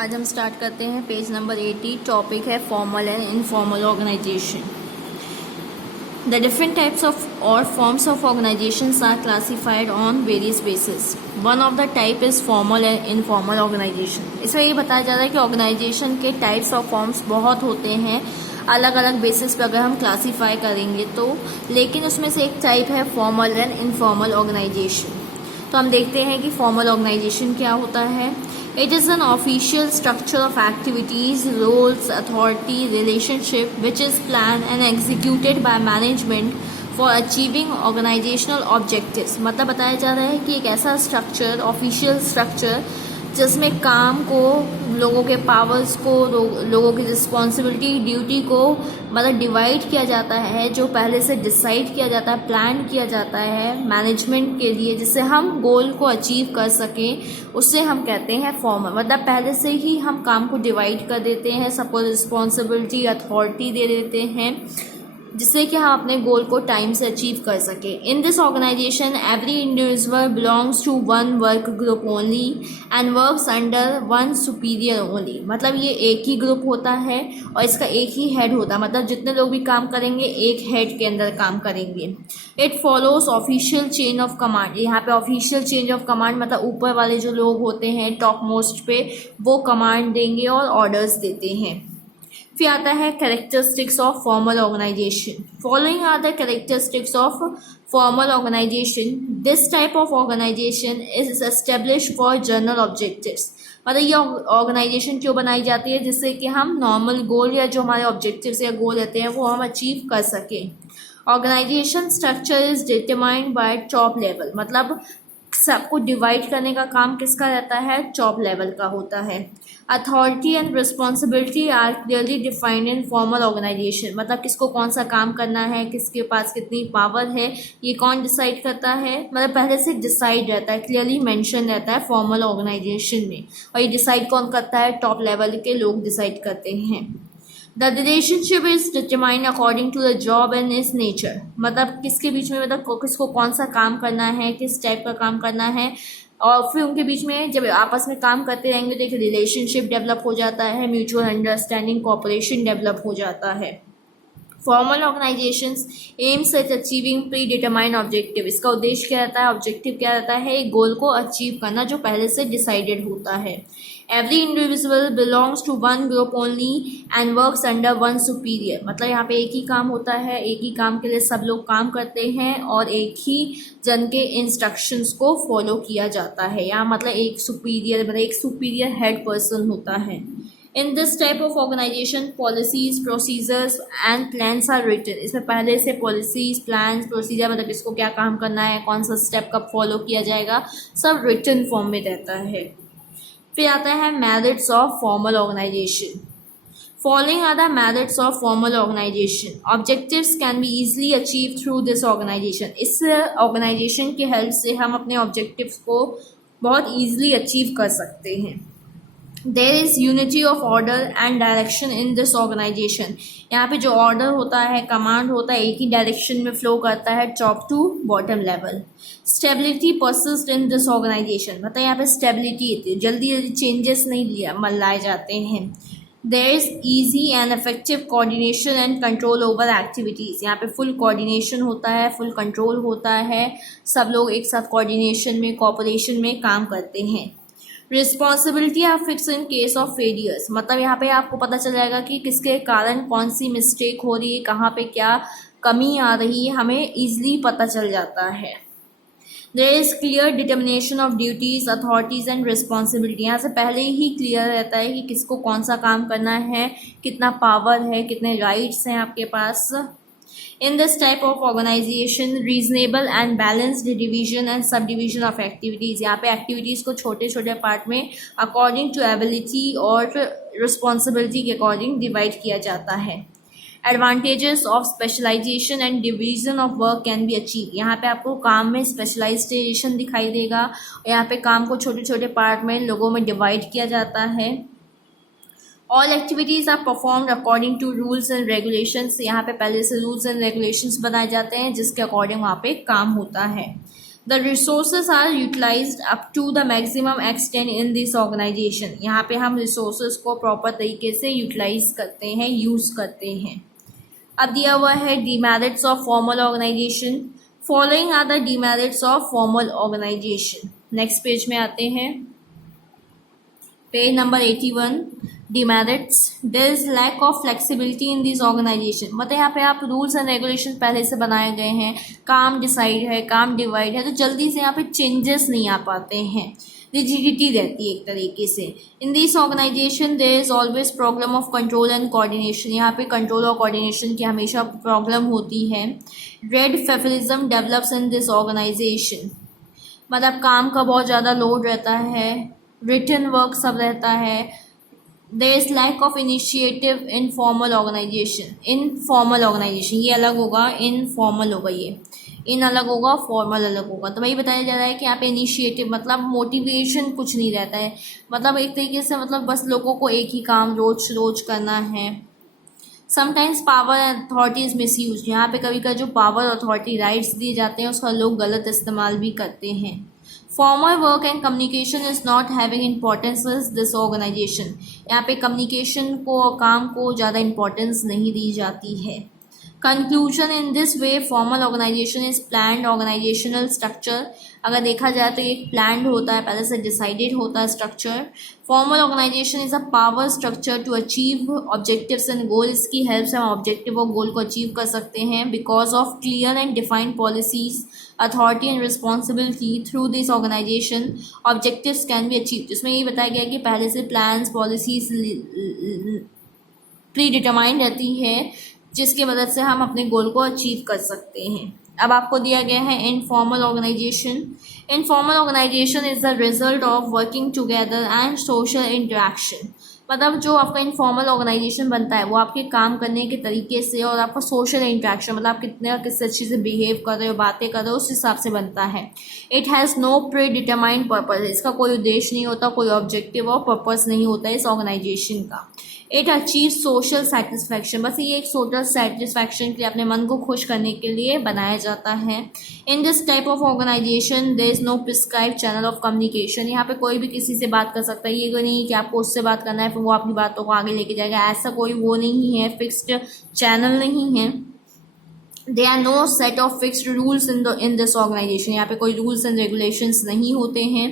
आज हम स्टार्ट करते हैं पेज नंबर 80। टॉपिक है formal and informal organization. The different types of और forms of organizations are classified on various basis. One of the type is formal and informal organization. इसमें ये बताया जा रहा है कि ऑर्गेनाइजेशन के टाइप्स और फॉर्म्स बहुत होते हैं अलग अलग बेसिस पर अगर हम क्लासीफाई करेंगे तो, लेकिन उसमें से एक टाइप है फॉर्मल एंड इनफॉर्मल ऑर्गेनाइजेशन। तो हम देखते हैं कि फॉर्मल ऑर्गेनाइजेशन क्या होता है। It is an official structure of activities, roles, authority, relationship which is planned and executed by management for achieving organizational objectives। मतलब बताया जा रहा है कि एक ऐसा स्ट्रक्चर, ऑफिशियल स्ट्रक्चर जिसमें काम को, लोगों के पावर्स को, लोगों की रिस्पॉन्सिबिलिटी, ड्यूटी को मतलब डिवाइड किया जाता है, जो पहले से डिसाइड किया जाता है, प्लान किया जाता है मैनेजमेंट के लिए, जिससे हम गोल को अचीव कर सकें, उससे हम कहते हैं फॉर्मल। मतलब पहले से ही हम काम को डिवाइड कर देते हैं, सबको रिस्पॉन्सिबिलिटी, अथॉरिटी दे देते हैं, जिससे कि हम अपने गोल को टाइम से अचीव कर सकें। In this organization every individual belongs to one work group only and works under one superior only. मतलब ये एक ही ग्रुप होता है और इसका एक ही हेड होता है। मतलब जितने लोग भी काम करेंगे एक हेड के अंदर काम करेंगे। It follows official chain of command. यहाँ पे ऑफिशियल चेन ऑफ कमांड मतलब ऊपर वाले जो लोग होते हैं टॉप मोस्ट पे, वो कमांड देंगे और ऑर्डर्स देते हैं। फिर आता है characteristics of formal organisation. Following are the characteristics of formal organization. This type of organization is establish for general objectives. मतलब ये ऑर्गेनाइजेशन क्यों बनाई जाती है, जिससे कि हम नॉर्मल गोल या जो हमारे ऑब्जेक्टिव्स या गोल रहते हैं वो हम अचीव कर सकें। Organization structure is determined by top level. मतलब सबको डिवाइड करने का काम किसका रहता है, टॉप लेवल का होता है। Authority and responsibility are clearly defined in formal organization. मतलब किसको कौन सा काम करना है, किसके पास कितनी पावर है, ये कौन डिसाइड करता है। मतलब पहले से डिसाइड रहता है, क्लियरली मेंशन रहता है फॉर्मल ऑर्गेनाइजेशन में। और ये डिसाइड कौन करता है, टॉप लेवल के लोग डिसाइड करते हैं। The relationship is determined according to the job and its nature. मतलब किसके बीच में, मतलब किसको कौन सा काम करना है, किस टाइप का काम करना है, और फिर उनके बीच में जब आपस में काम करते रहेंगे तो एक रिलेशनशिप डेवलप हो जाता है, म्यूचुअल अंडरस्टैंडिंग, कोऑपरेशन डेवलप हो जाता है। Formal organisations aims at achieving pre determined objective. इसका उद्देश्य क्या रहता है, ऑब्जेक्टिव क्या रहता है, एक गोल को अचीव करना जो पहले से डिसाइडेड होता है। Every individual belongs to one group only and works under one superior. मतलब यहाँ पे एक ही काम होता है, एक ही काम के लिए सब लोग काम करते हैं और एक ही जन के इंस्ट्रक्शंस को फॉलो किया जाता है। यहाँ मतलब एक सुपीरियर हेड पर्सन होता है। In this type of organization, policies, procedures and plans are written। इसमें पहले से policies, plans, procedure मतलब किसको क्या काम करना है, कौन सा स्टेप कब फॉलो किया जाएगा, सब written फॉर्म में रहता है। फिर आता है merits of formal organization। Following are the merits of formal organization. Objectives can be easily achieved through this organization। इस organization की हेल्प से हम अपने objectives को बहुत easily अचीव कर सकते हैं। There is unity of order and direction in this organization। यहाँ पे जो ऑर्डर होता है, कमांड होता है, एक ही डायरेक्शन में फ्लो करता है top to bottom level. Stability persist in this organisation. मतलब यहाँ पे स्टेबिलिटी, जल्दी जल्दी चेंजेस नहीं लाए जाते हैं। There is easy and effective coordination and control over activities। यहाँ पे फुल कोऑर्डिनेशन होता है, फुल कंट्रोल होता है, सब लोग एक साथ कोऑर्डिनेशन में, कोऑपरेशन में काम करते हैं। Responsibility are fix in case of failures. मतलब यहाँ पे आपको पता चल जाएगा कि किसके कारण कौन सी मिस्टेक हो रही है, कहाँ पे क्या कमी आ रही है, हमें ईजिली पता चल जाता है। There is clear determination of duties, authorities and responsibility. यहाँ से पहले ही क्लियर रहता है कि किसको कौन सा काम करना है, कितना पावर है, कितने राइट्स हैं आपके पास। In this type of organization, reasonable and balanced division and subdivision of activities। यहाँ पे एक्टिविटीज़ को छोटे छोटे पार्ट में अकॉर्डिंग टू एबिलिटी और रिस्पॉन्सिबिलिटी के अकॉर्डिंग डिवाइड किया जाता है। Advantages of specialization and division of work can be achieve. यहाँ पे आपको काम में स्पेशलाइजेशन दिखाई देगा और यहाँ पे काम को छोटे छोटे पार्ट में लोगों में डिवाइड किया जाता है। All activities are performed according to rules and regulations. यहाँ पे पहले से रूल्स एंड रेगुलेशंस बनाए जाते हैं जिसके अकॉर्डिंग वहाँ पे काम होता है। The resources are utilized up to the maximum extent in this organisation. यहाँ पे हम रिसोर्सेज को प्रॉपर तरीके से यूटिलाइज करते हैं, यूज़ करते हैं। अब दिया हुआ है demerits of formal organisation. Following are the demerits of formal organisation. Next page में आते हैं, page number 81, demerits. There is lack of flexibility in this organisation. मतलब यहाँ पे आप रूल्स एंड रेगुलेशन पहले से बनाए गए हैं, काम डिसाइड है, काम डिवाइड है, तो जल्दी से यहाँ पे चेंजेस नहीं आ पाते हैं, रिजिडिटी रहती है एक तरीके से। In this organisation there is always problem of control and coordination. यहाँ पे कंट्रोल और कोऑर्डिनेशन की हमेशा प्रॉब्लम होती है। Red tapism develops in this organisation. मतलब काम का बहुत ज़्यादा लोड रहता है, रिटन वर्क सब रहता है। There is lack of initiative in formal organisation. In formal organisation, ये अलग होगा, इन फॉर्मल होगा, ये इन अलग होगा, फॉर्मल अलग होगा। तो वही बताया जा रहा है कि यहाँ पे इनिशिएटिव मतलब मोटिवेशन कुछ नहीं रहता है। मतलब एक तरीके से मतलब बस लोगों को एक ही काम रोज रोज करना है। Sometimes power authority is miss use. यहाँ पे कभी कभी जो पावर अथॉरिटी राइट्स दिए जाते हैं उसका लोग गलत इस्तेमाल भी करते हैं। Formal work and communication is not having importance this organisation. यहाँ पे कम्युनिकेशन को और काम को ज़्यादा इम्पोर्टेंस नहीं दी जाती है। Conclusion, in this way formal organisation is planned organisational structure. अगर देखा जाए तो एक प्लान्ड होता है, पहले से डिसाइडेड होता है structure. Formal organisation is a power structure to achieve objectives and goal. इसकी हेल्प से हम ऑब्जेक्टिव और गोल को अचीव कर सकते हैं। Because of clear and defined policies, authority and responsibility through this organisation objectives can be achieve. जिसमें ये बताया गया कि पहले से प्लान्स पॉलिसीज प्री डिटरमाइंड रहती है, जिसकी मदद से हम अपने गोल को अचीव कर सकते हैं। अब आपको दिया गया है informal organisation. Informal organisation is the result of working together and social interaction. मतलब जो आपका इनफॉर्मल ऑर्गेनाइजेशन बनता है वो आपके काम करने के तरीके से और आपका सोशल इंटरेक्शन, मतलब आप कितने किस अच्छी से बिहेव कर रहे हो, बातें कर रहे हो, उस हिसाब से बनता है। It has no predetermined purpose. इसका कोई उद्देश्य नहीं होता, कोई ऑब्जेक्टिव और पर्पज नहीं होता है इस ऑर्गेनाइजेशन का। It achieve social satisfaction. बस ये एक सोशल सेटिस्फैक्शन के लिए, अपने मन को खुश करने के लिए बनाया जाता है। In this type of organisation there is no prescribe channel of communication. यहाँ पे कोई भी किसी से बात कर सकता है, ये कोई नहीं कि आपको उससे बात करना है फिर वो अपनी बातों को आगे लेके जाएगा, ऐसा कोई वो नहीं है, फिक्स्ड चैनल नहीं है। There are no set of fixed rules in this organization. यहाँ पे कोई rules and regulations नहीं होते हैं।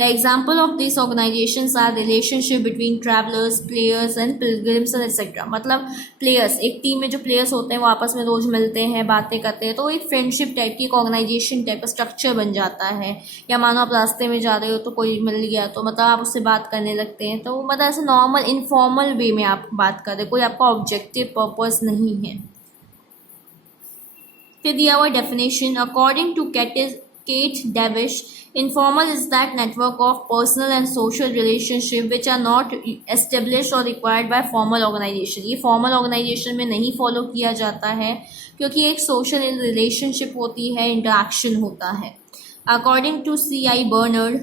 The example of these organizations are relationship between travelers, players and pilgrims and etc. मतलब players, एक टीम में जो players होते हैं वो आपस में रोज मिलते हैं, बातें करते हैं, तो एक फ्रेंडशिप टाइप की, एक ऑर्गेनाइजेशन टाइप का स्ट्रक्चर बन जाता है। या मानो आप रास्ते में जा रहे हो तो कोई मिल गया तो मतलब आप उससे बात करने लगते हैं, तो मतलब ऐसे नॉर्मल इनफॉर्मल वे में आप बात कर रहे, कोई आपका ऑब्जेक्टिव पर्पस नहीं है। फिर दिया हुआ definition, according to Keith Davis, informal is that network of personal and social relationship which are not established or required by formal organization। ये formal organization में नहीं फॉलो किया जाता है क्योंकि एक social relationship होती है, interaction होता है। According to C.I. Bernard,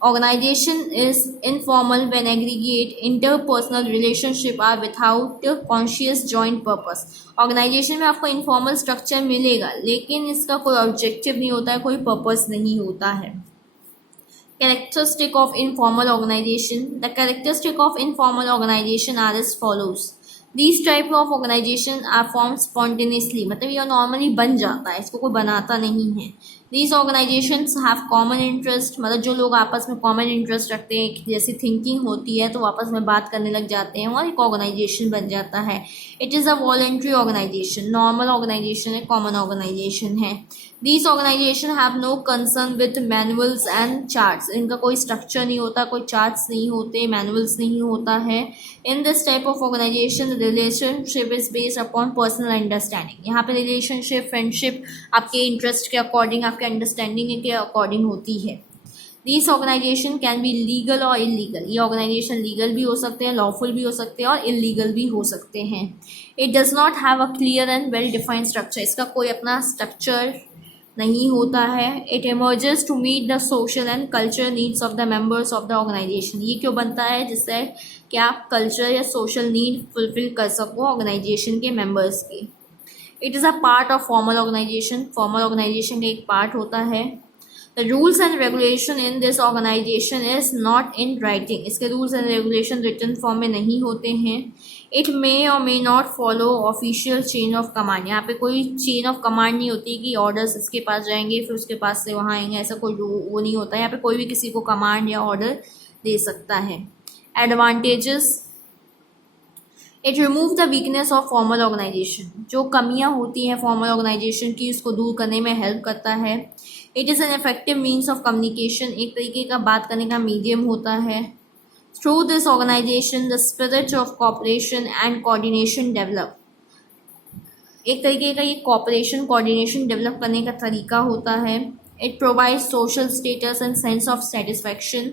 organization is informal when aggregate interpersonal relationship are without conscious joint purpose। Organisation में आपको इनफॉर्मल स्ट्रक्चर मिलेगा लेकिन इसका कोई ऑब्जेक्टिव नहीं होता है, कोई पर्पस नहीं होता है। Characteristic of informal organization. The characteristic of informal organization are as follows. These type of organization are formed spontaneously, मतलब ये नॉर्मली बन जाता है, इसको कोई बनाता नहीं है। These organizations have common interest, मतलब जो लोग आपस में कॉमन इंटरेस्ट रखते हैं, जैसी थिंकिंग होती है तो आपस में बात करने लग जाते हैं और एक ऑर्गेनाइजेशन बन जाता है। It is a voluntary organisation, normal organisation है, कॉमन ऑर्गेनाइजेशन है। These organizations have no concern with manuals and charts। इनका कोई स्ट्रक्चर नहीं होता, कोई चार्ट्स नहीं होते, मैनुअल्स नहीं होता है। In this type of organization, the relationship is based upon personal understanding। यहाँ पे रिलेशनशिप, फ्रेंडशिप आपके इंटरेस्ट के अकॉर्डिंग, आपके अंडरस्टैंडिंग के अकॉर्डिंग होती है। These organization can be legal और illegal। ये ऑर्गेनाइजेशन लीगल भी हो सकते हैं, लॉफुल भी हो सकते हैं और इलीगल भी हो सकते हैं। It does not have a clear and well defined structure। इसका कोई अपना स्ट्रक्चर नहीं होता है। It emerges to meet the social and culture needs of the members of the organisation. ये क्यों बनता है? जिससे कि आप कल्चर या सोशल नीड फुलफिल कर सको ऑर्गेनाइजेशन के मेंबर्स की। It is a part of formal organization. Formal organization का एक पार्ट होता है। The rules and regulation in this organization is not in writing, इसके rules and regulation written form में नहीं होते हैं. इट मे और may not follow official chain of command, यहाँ पे कोई चेन ऑफ कमांड नहीं होती कि ऑर्डर्स इसके पास जाएंगे फिर उसके पास से वहाँ आएंगे, ऐसा कोई वो नहीं होता. यहाँ पे कोई भी किसी को कमांड या ऑर्डर दे सकता है. Advantages, it remove the weakness of formal organisation, जो कमियां होती हैं फॉर्मल ऑर्गेनाइजेशन की उसको दूर करने में हेल्प करता है. It is an effective means of communication, एक तरीके का बात करने का मीडियम होता है. Through this organisation the spirit of cooperation and coordination develop, एक तरीके का ये कॉपरेशन कोऑर्डिनेशन डेवलप करने का तरीका होता है. It provides social status and sense of satisfaction,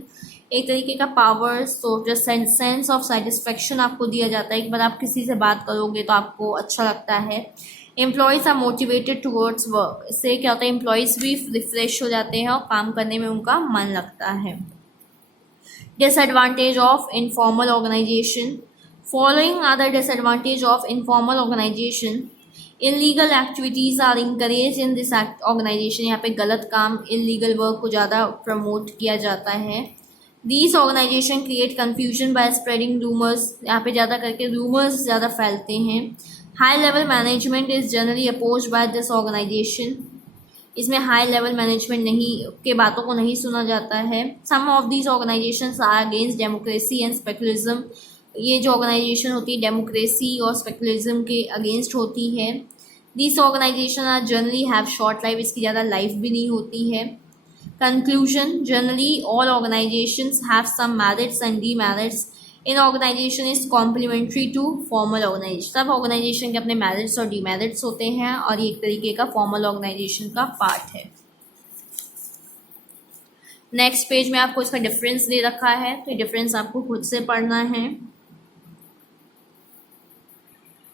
एक तरीके का पावर सेंस ऑफ सेटिस्फैक्शन आपको दिया जाता है. एक बार आप किसी से बात करोगे तो आपको अच्छा लगता है. Employees are motivated towards work, इससे क्या होता है एम्प्लॉयज़ भी रिफ्रेश हो जाते हैं और काम करने में उनका मन लगता है. Disadvantage of informal organisation, following are the disadvantage of informal organisation. Illegal activities are encourage in this organisation, यहाँ पे गलत काम इलीगल वर्क को ज़्यादा प्रमोट किया जाता है. These organization create confusion by spreading rumors, यहाँ पे ज़्यादा करके rumors ज़्यादा फैलते हैं. High level management is generally opposed by this organization, इसमें हाई लेवल मैनेजमेंट नहीं के बातों को नहीं सुना जाता है. Some of these organizations are against democracy and speculism, ये जो ऑर्गेनाइजेशन होती है डेमोक्रेसी और स्पेकुलिज्म के अगेंस्ट होती है. These organizations are generally have short life, इसकी ज़्यादा लाइफ भी नहीं होती है. Conclusion, generally all organizations have some merits and demerits. In organization is complementary to formal organization, सब organization के अपने merits और demerits होते हैं और ये एक तरीके का formal organization का part है. नेक्स्ट पेज में आपको इसका डिफरेंस दे रखा है, तो डिफरेंस आपको खुद से पढ़ना है.